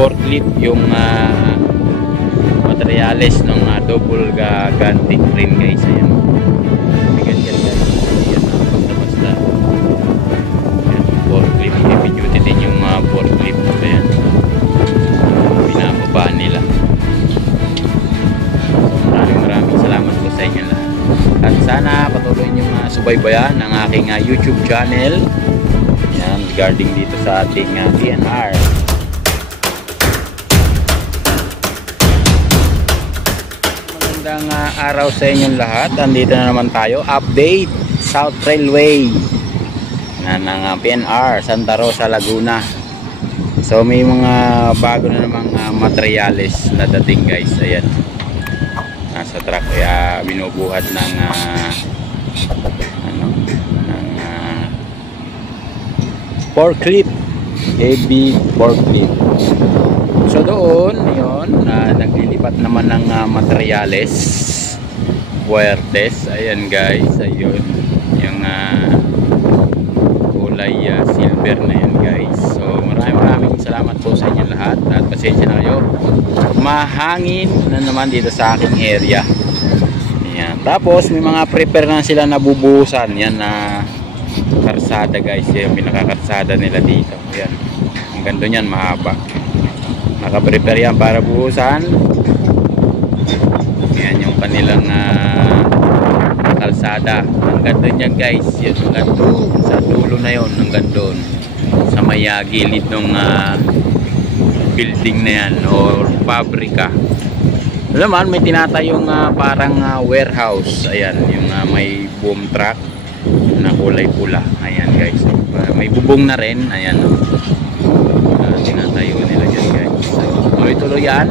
forklift yung materyales ng double ganting rin guys. Ayan, bigat yan guys. Ayan, basta-basta forklift, heavy duty din yung forklift. Ayan, binababa nila. Maraming salamat po sa inyo lahat, at sana patuloy nyo subaybayan ang aking YouTube channel. Yan, regarding dito sa ating PNR. Magandang araw sa inyong lahat. Andito na naman tayo, update South Railway ng PNR Santa Rosa, Laguna. So may mga bago na namang materyales na dating guys. Ayan, nasa truck, kaya binubuhat ng forklift, heavy forklift. So doon yun, naglilipat naman ng materyales, puwertes. Ayan guys, ayun yung kulay silver na yan guys. So maraming salamat po sa inyo lahat, at pasensya na kayo, mahangin na naman dito sa aking area. Ayan. Tapos may mga prepare na sila nabubuhusan. Yan na karsada guys, yung pinakakarsada nila dito. Ayan, ang ganda niyan, mahaba. Nakaprepare yan para buhusan. Ayan yung kanilang kalsada. Ang ganda niyan guys, yun, sa dulo na yun, hanggang doon sa may gilid ng building na yan o pabrika. Naman may tinatayong parang warehouse. Ayan, yung may boom truck na kulay pula. Ayan guys, may bubong na rin. Ayan, tinatayo nila dyan guys. So tuloy-tuloy yan.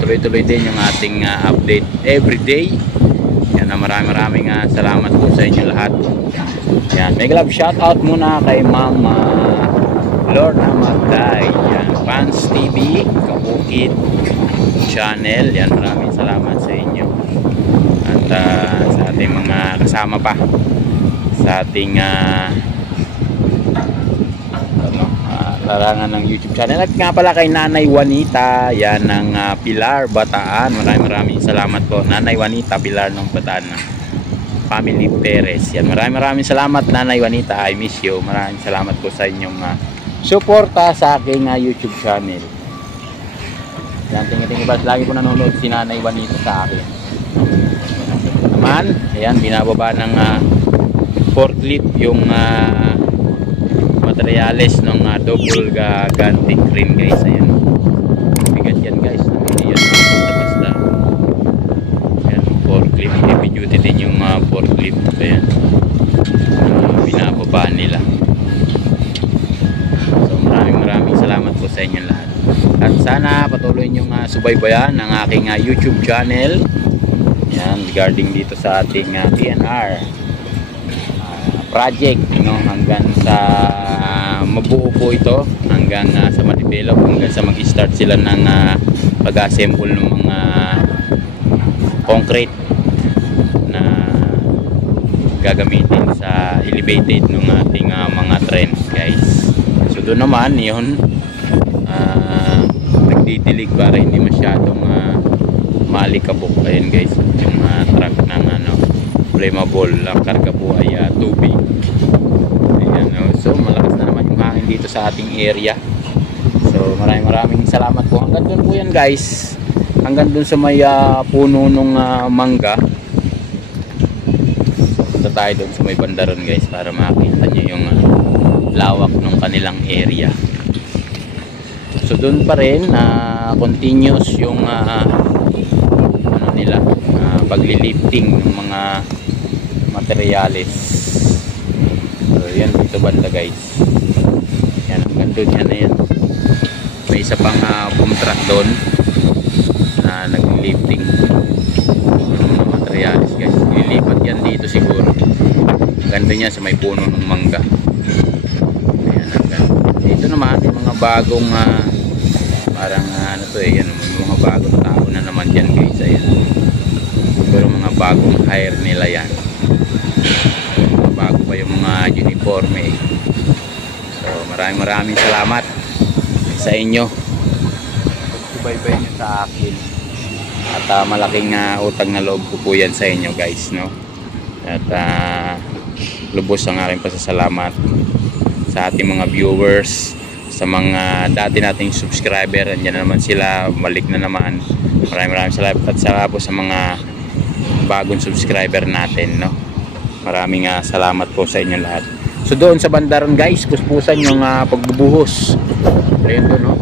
Tuloy-tuloy din yung ating update everyday. Yan, maraming salamat po sa inyo lahat. Yan, mega love shout out muna kay Mama Lorna Magday, yan, Fans TV Kabukid channel. Yan, maraming salamat sa inyo, at sa ating mga kasama pa sa ating larangan ng YouTube channel. At nga pala kay Nanay Juanita, yan ng Pilar, Bataan. Maraming salamat po Nanay Juanita, Pilar ng Bataan, Family Perez. Yan, maraming salamat Nanay Juanita, I miss you. Maraming salamat po sa inyong suporta sa aking YouTube channel. Yan, tingin ba lagi po nanonood si Nanay Juanita sa akin naman. Ayan, binababa ng forklift yung materyales ng double ganting crane guys. Ayan, bigat yan guys. Ayan, basta ayan, forklift, heavy duty din yung forklift. Ayan, binababa nila. So maraming salamat po sa inyo lahat, at sana patuloy nyo subaybayan ang aking YouTube channel. Yan, regarding dito sa ating PNR project, no, hanggang sa mabuo po ito, hanggang sa ma-develop, hanggang sa mag-start sila ng pag-assemble ng mga concrete na gagamitin sa elevated ng ating mga trains guys. So doon naman yun, nagdidilig para hindi masyadong malikabok. Ayun guys, yung truck ng flammable, ang karga po ay tubig. Ayan, so malakas na naman yung hangin dito sa ating area. So maraming salamat po. Hanggang doon po yan guys, hanggang doon sa may puno ng mangga. Punta tayo doon sa may bandaron guys, para makita nyo yung lawak ng kanilang area. So doon pa rin continuous yung nila paglilifting ng mga materyales. So yan, dito banda guys. Yan, hanggang doon yan na yan. May isa pang boom truck doon na naglilifting ng mga materyales guys. Lilipat yan dito siguro. Ganda niya sa may puno ng mangga. Ayan, hanggang dito naman yung mga bagong parang ano to yan, mga bagong tao na naman dyan guys. Ayan, siguro mga bagong hire nila yan. Bago pa yung mga uniforme. So maraming salamat sa inyo. pagsubaybay nyo sa akin. At malaking utang na loob ko po yan sa inyo guys, no? At lubos ang aking pasasalamat sa ating mga viewers, sa mga dati nating subscriber. Andiyan na naman sila, balik na naman. Maraming salamat. At saka po sa mga bagong subscriber natin, no? Maraming salamat po sa inyo lahat. So doon sa bandaran guys, puspusan yung pagbubuhos. Ayun doon, no?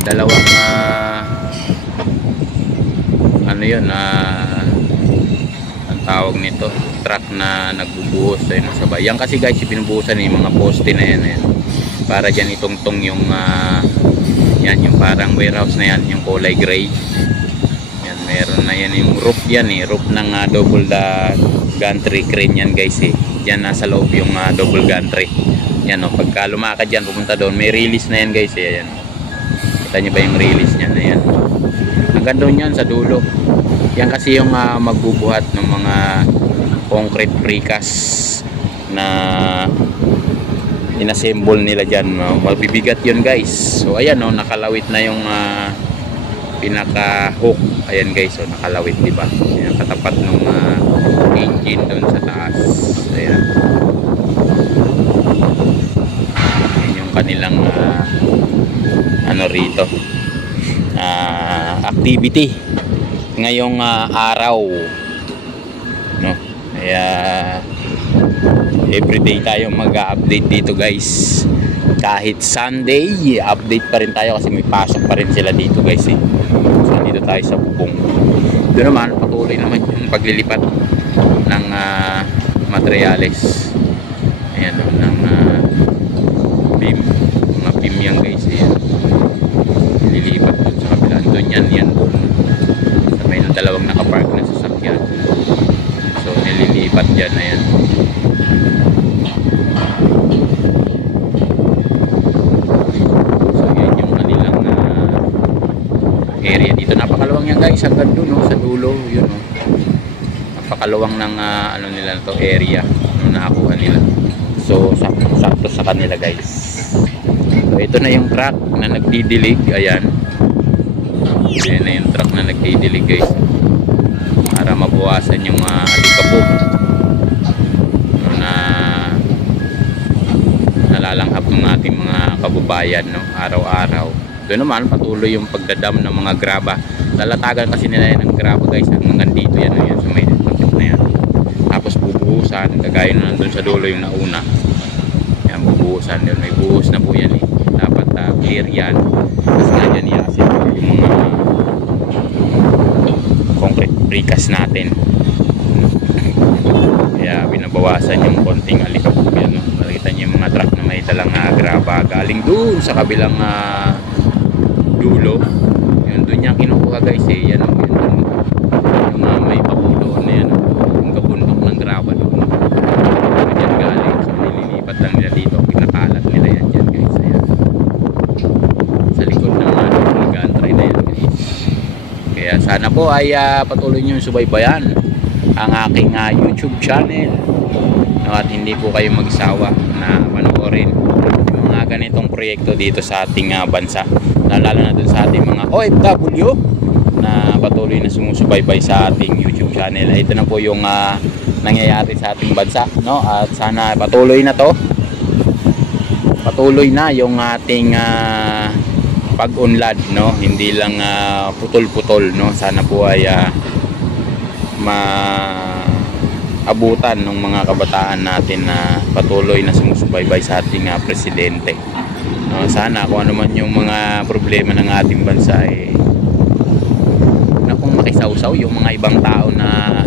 Dalawang ano yun, ang tawag nito, truck na nagbubuhos ayun sa bayan. Kasi guys, pinubuhusan yung mga poste na yan, ayan. Para dyan itungtong yung yan, yung parang warehouse na yan, yung kulay gray. Yan, meron na yan yung roof yan roof ng double gantry crane yan guys Yan nasa loob yung double gantry. Yan pagka lumakad dyan, pupunta doon, may release na yan guys Ayan. Kita nyo ba yung release niyan? Ayan. Hanggang doon yan sa dulo. Yan kasi yung magbubuhat ng mga concrete precast na inassemble nila dyan. Mabibigat yun guys. So ayan nakalawit na yung pinaka hook. Ayan guys, nakalawit, diba? Ayan, katapat ng engine doon sa taas. Ayan. Ayan yung kanilang ano rito, activity ngayong araw, no? Kaya everyday tayo mag-update dito guys. Kahit Sunday, update pa rin tayo kasi may pasok pa rin sila dito guys So dito tayo sa bubong. Doon naman patuloy naman yung paglilipat ng materials. Ayan, ng beam, mga beam yan guys nililipat doon sa kabila. Doon yan doon sa may dalawang nakapark na sasakyan. So nililipat dyan. Ayan. So yan yung kanilang area dito. Napakaluwang yan guys, hanggang doon sa dulo yun napakaluwang ng ano nila na to, area nakakuha nila. So sakto sa kanila guys. So ito na yung truck na nagdidilig. Ayan na yung truck na nagdidilig guys, para mabawasan yung alikabok na nalalanghap ng ating mga kababayan araw-araw. Doon naman patuloy yung pagdadam ng mga graba. Lalatagan kasi nila yan ng graba guys hanggang dito yan sa may takip na yan. Tapos bubuhusan, kagaya na nandun sa dulo yung nauna. Yan, bubuhusan yun. May buhos na po yan dapat clear yan kasi nga dyan iasin yung mga concrete precast natin. Kaya binabawasan yung konting alikabok yan Nakita nyo yung mga truck na may dalang graba galing doon sa kabilang dulo. Yun doon yung kinukuha guys yan yung may papuloan na yan yung kabundok ng graba doon. Dyan galing, so nililipat lang nila dito, pinakalat nila yan dyan guys. Ayan. Sa likod ng double gantry na yan guys. Kaya sana po ay patuloy nyo subaybayan ang aking YouTube channel at hindi po kayo magsawa na panoorin yung mga ganitong proyekto dito sa ating bansa, lalo na dun sa ating mga OFW na patuloy na sumusubaybay sa ating YouTube channel. Ito na po yung nangyayari sa ating bansa, at sana patuloy na to, patuloy na yung ating pag-unlad, hindi lang putol-putol, sana po ay maabutan ng mga kabataan natin na patuloy na sumusubaybay sa ating presidente. Sana kung ano man yung mga problema ng ating bansa na kung makisawsaw yung mga ibang tao na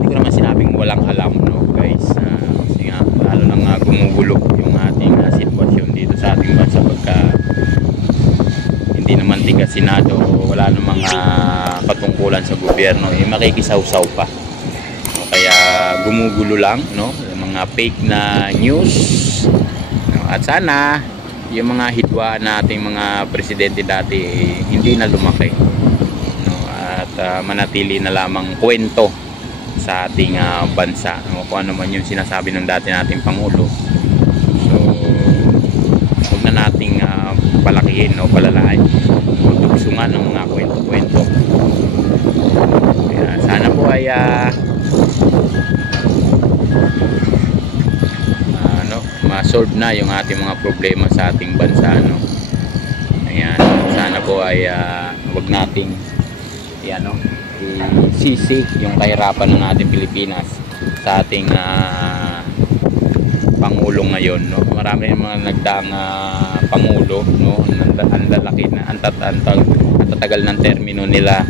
hindi ko naman sinabing walang alam guys, kasi nga lalo nang gumugulo yung ating sitwasyon dito sa ating bansa pagka hindi naman tiga senado, wala namang patungkulan sa gobyerno, makikisawsaw pa. Kaya gumugulo lang yung mga fake na news. At sana yung mga hitwa nating mga presidente dati hindi na lumaki, at manatili na lamang kwento sa ating bansa, kung ano man yung sinasabi ng dati nating Pangulo. So huwag na nating palakihin o palalakihin ma-solve na yung ating mga problema sa ating bansa, no? Ayan, sana po ay wag nating isisi yung kahirapan ng ating Pilipinas sa ating Pangulo ngayon, no? Marami mga nagdaang Pangulo, no? Ang lalaki na, ang tatagal ng termino nila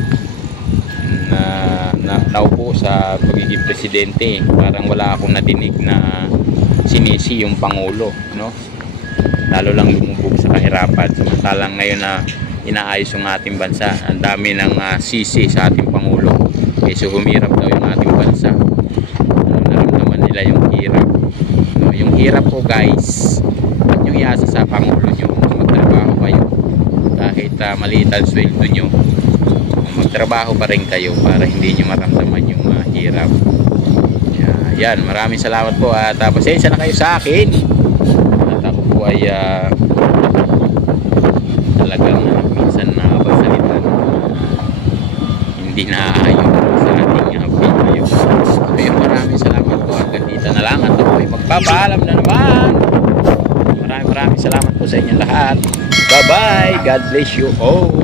na naupo sa pagiging presidente. Parang wala akong nadinig na sinisi yung Pangulo, no? Lalo lang lumubog sa kahirapan. Samantalang ngayon na inaayos yung ating bansa, ang dami ng sisi sa ating Pangulo. So humirap daw yung ating bansa. Naramdaman nila yung hirap, no? Yung hirap po, guys, at yung iasa sa Pangulo nyo. Magtrabaho kayo kahit maliit ang sweldo nyo, magtrabaho pa rin kayo para hindi nyo maramdaman yung hirap. Yan, maraming salamat po at pasensya na kayo sa akin at ako po ay talagang minsan nakapagsalita hindi naayon sa ating video. So maraming salamat po at ganito na lang at ako ay magpapaalam na naman. Maraming salamat po sa inyo lahat. Bye bye, God bless you all.